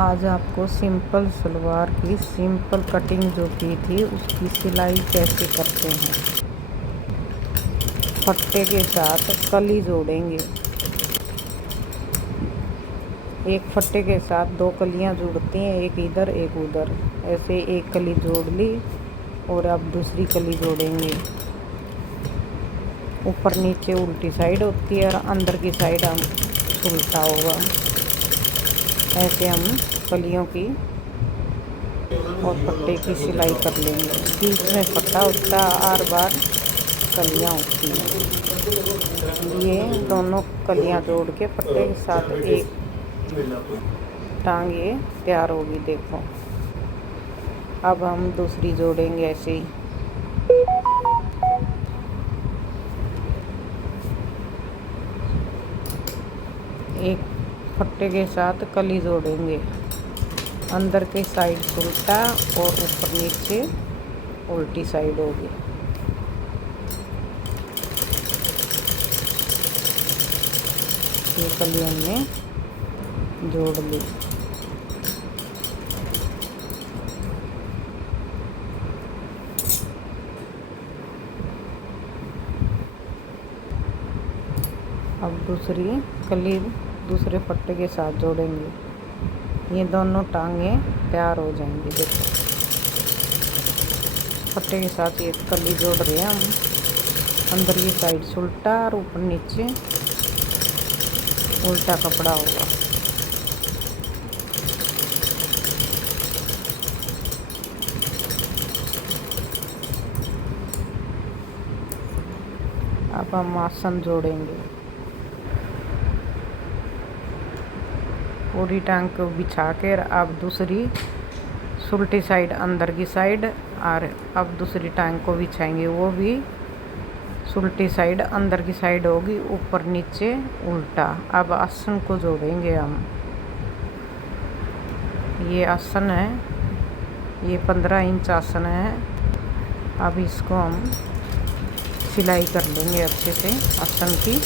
आज आपको सिंपल सलवार की सिंपल कटिंग जो की थी उसकी सिलाई कैसे करते हैं। पट्टे के साथ कली जोड़ेंगे। एक फट्टे के साथ दो कलियां जुड़ती हैं, एक इधर एक उधर। ऐसे एक कली जोड़ ली और अब दूसरी कली जोड़ेंगे। ऊपर नीचे उल्टी साइड होती है और अंदर की साइड हम उल्टा होगा। ऐसे हम कलियों की और पट्टे की सिलाई कर लेंगे। बीच में फट्टा होता है, हर बार कलियां होती हैं। ये दोनों कलियां जोड़ के पट्टे के साथ एक टांग ये तैयार होगी। देखो अब हम दूसरी जोड़ेंगे ऐसे ही। एक फट्टे के साथ कली जोड़ेंगे, अंदर के साइड उल्टा और ऊपर नीचे उल्टी साइड होगी। ये कली हमने जोड़ ली। अब दूसरी कली दूसरे फट्टे के साथ जोड़ेंगे। ये दोनों टांगे तैयार हो जाएंगी। देखो फट्टे के साथ ये कली जोड़ रहे हैं हम। अंदर की साइड से उल्टा और ऊपर नीचे उल्टा कपड़ा होगा। अब हम आसन जोड़ेंगे। पूरी टांग को बिछा कर अब दूसरी उल्टी साइड अंदर की साइड, और अब दूसरी टांग को बिछाएंगे, वो भी उल्टी साइड अंदर की साइड होगी, ऊपर नीचे उल्टा। अब आसन को जोड़ेंगे हम। ये आसन है, ये 15 इंच आसन है। अब इसको हम सिलाई कर लेंगे अच्छे से आसन की।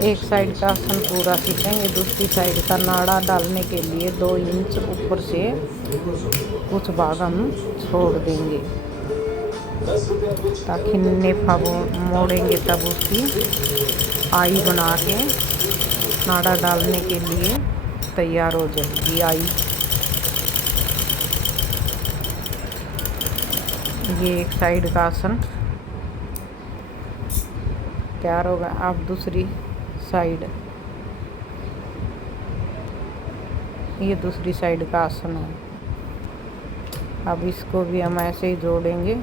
एक साइड का आसन पूरा सीखेंगे, दूसरी साइड का नाड़ा डालने के लिए 2 इंच ऊपर से कुछ भाग हम छोड़ देंगे, ताकि नेफा मोड़ेंगे तब उसकी आई बना के नाड़ा डालने के लिए तैयार हो जाएगी आई। ये एक साइड का आसन तैयार होगा। अब दूसरी साइड, ये दूसरी साइड का आसन है। अब इसको भी हम ऐसे ही जोड़ेंगे।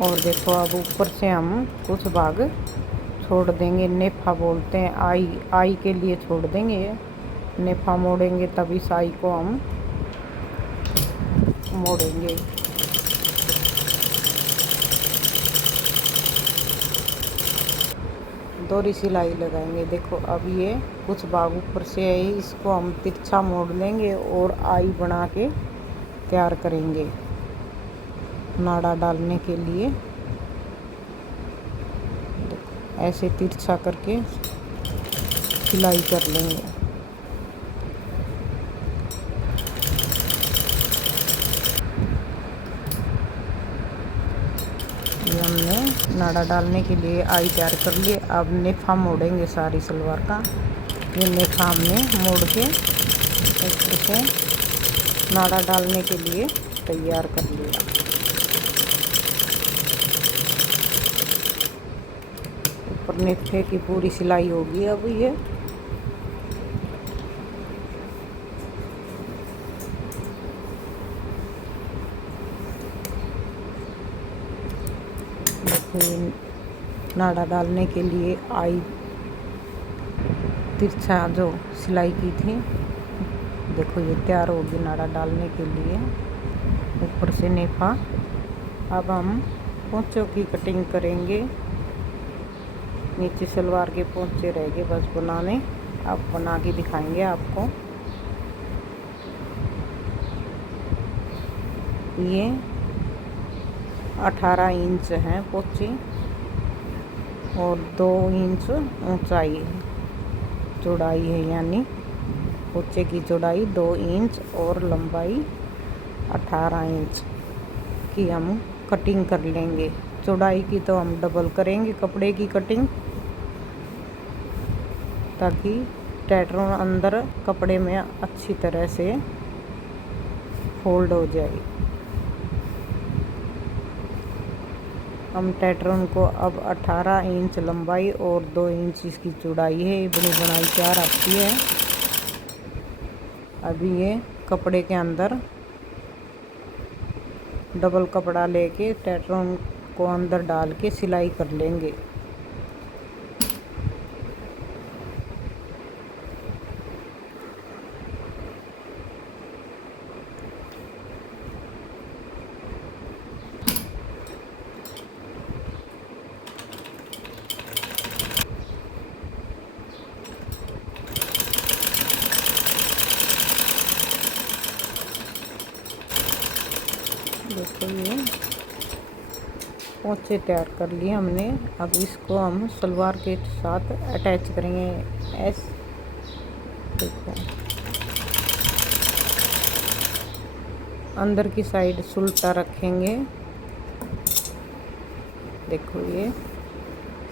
और देखो अब ऊपर से हम कुछ भाग छोड़ देंगे, नेफा बोलते हैं। आई के लिए छोड़ देंगे, नेफा मोड़ेंगे तब इस आई को हम मोड़ेंगे। दोहरी सिलाई लगाएंगे। देखो अब ये कुछ भाग ऊपर से है, इसको हम तिरछा मोड़ लेंगे और आई बना के तैयार करेंगे नाड़ा डालने के लिए। देखो ऐसे तिरछा करके सिलाई कर लेंगे। ये हमने नाड़ा डालने के लिए आई तैयार कर लिए। अब नेफा मोड़ेंगे सारी सलवार का। ये नेफा हमने मोड़ के एक तरह से नाड़ा डालने के लिए तैयार कर लिया। ऊपर नेफे की पूरी सिलाई होगी। अब ये नाड़ा डालने के लिए आई तिरछा जो सिलाई की थी, देखो ये तैयार होगी नाड़ा डालने के लिए। ऊपर से नेफा। अब हम पोंचों की कटिंग करेंगे। नीचे सलवार के पोंचे रह गए बस बनाने, अब बना के दिखाएंगे आपको। ये 18 इंच है पोची और 2 इंच ऊंचाई है, चौड़ाई है, यानी पोचे की चौड़ाई 2 इंच और लंबाई 18 इंच की हम कटिंग कर लेंगे। चौड़ाई की तो हम डबल करेंगे कपड़े की कटिंग, ताकि टैटर्न अंदर कपड़े में अच्छी तरह से फोल्ड हो जाए। हम टैटर्न को अब 18 इंच लंबाई और 2 इंच इसकी चौड़ाई है, बनी बनाई तैयार आती है। अभी ये कपड़े के अंदर डबल कपड़ा लेके टैटर्न को अंदर डाल के सिलाई कर लेंगे। देखो ये पोंचे तैयार कर लिए हमने। अब इसको हम सलवार के साथ अटैच करेंगे। देखो अंदर की साइड सुल्टा रखेंगे। देखो ये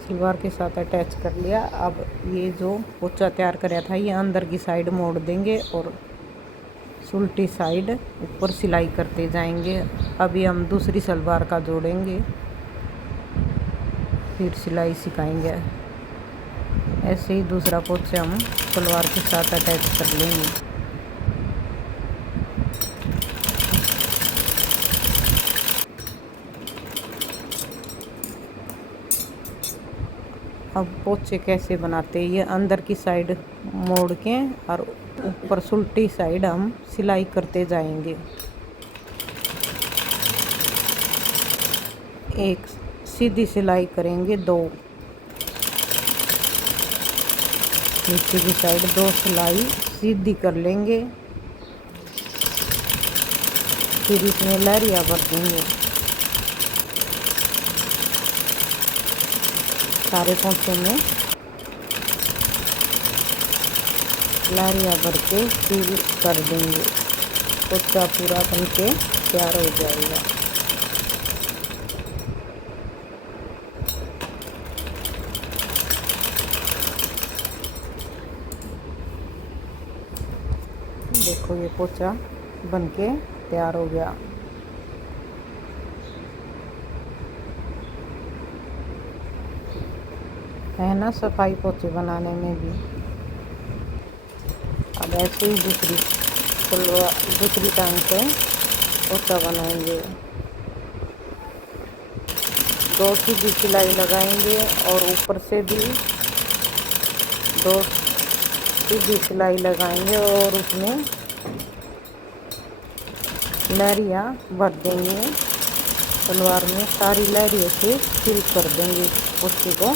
सलवार के साथ अटैच कर लिया। अब ये जो पोंचा तैयार कराया था ये अंदर की साइड मोड़ देंगे और उल्टी साइड ऊपर सिलाई करते जाएंगे। अभी हम दूसरी सलवार का जोड़ेंगे, फिर सिलाई सिखाएंगे। ऐसे ही दूसरा पोंचा हम सलवार के साथ अटैच कर लेंगे। अब पोंचे कैसे बनाते हैं, ये अंदर की साइड मोड़ के और ऊपर उल्टी साइड हम सिलाई करते जाएंगे। एक सीधी सिलाई करेंगे, 2 नीचे की साइड 2 सिलाई सीधी कर लेंगे। फिर इसमें लहरिया भर देंगे। सारे पोंचे में लहरिया भर के फिर कर देंगे। पोंचा पूरा बन के तैयार हो जाएगा। देखो ये पोंचा बन के तैयार हो गया। है ना सफाई पोंचे बनाने में भी। अब ऐसे ही दूसरी टांग पे पोंचा बनाएंगे। 2 सीधी सिलाई लगाएंगे और ऊपर से भी 2 सीधी सिलाई लगाएंगे और उसमें लहरिया भर देंगे। सलवार में सारी लहरियों से फिल कर देंगे पोंचे को।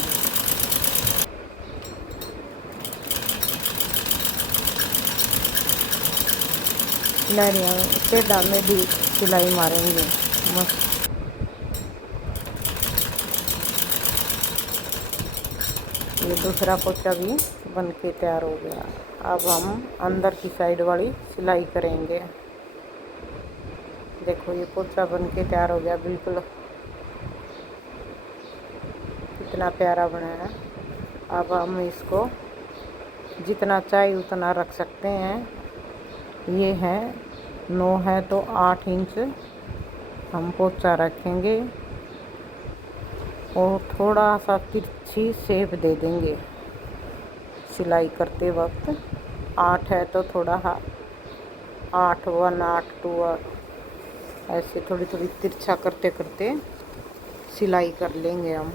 लहरिया पेड़ा में भी सिलाई मारेंगे मस्त। ये दूसरा पोंचा भी बन के तैयार हो गया। अब हम अंदर की साइड वाली सिलाई करेंगे। देखो ये पोंचा बन के तैयार हो गया, बिल्कुल कितना प्यारा बना है। अब हम इसको जितना चाहिए उतना रख सकते हैं। ये है 9 है तो 8 इंच हम पोंचा रखेंगे और थोड़ा सा तिरछी शेप दे देंगे सिलाई करते वक्त। 8 है तो थोड़ा 8 1 8 2 ऐसे थोड़ी थोड़ी तिरछा करते करते सिलाई कर लेंगे हम।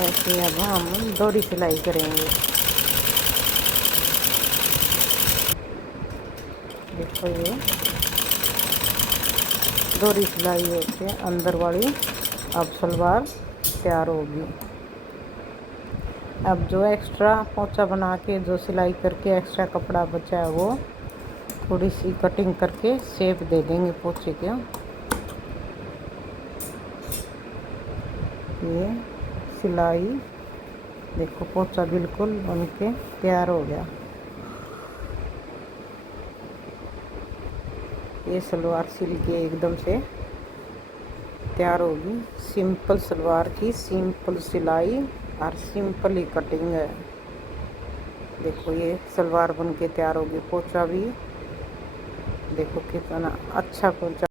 ऐसे अब हम डोरी सिलाई करेंगे। देखो ये दोहरी सिलाई होती है अंदर वाली। अब सलवार तैयार होगी। अब जो एक्स्ट्रा पोंचा बना के जो सिलाई करके एक्स्ट्रा कपड़ा बचा है वो थोड़ी सी कटिंग करके शेप दे देंगे पोंचे के। ये सिलाई देखो पोंचा बिल्कुल बन के तैयार हो गया। ये सलवार सिल के एकदम से तैयार होगी। सिंपल सलवार की सिंपल सिलाई और सिंपल ही कटिंग है। देखो ये सलवार बन के तैयार होगी। पोंचा भी देखो कितना अच्छा पोंचा।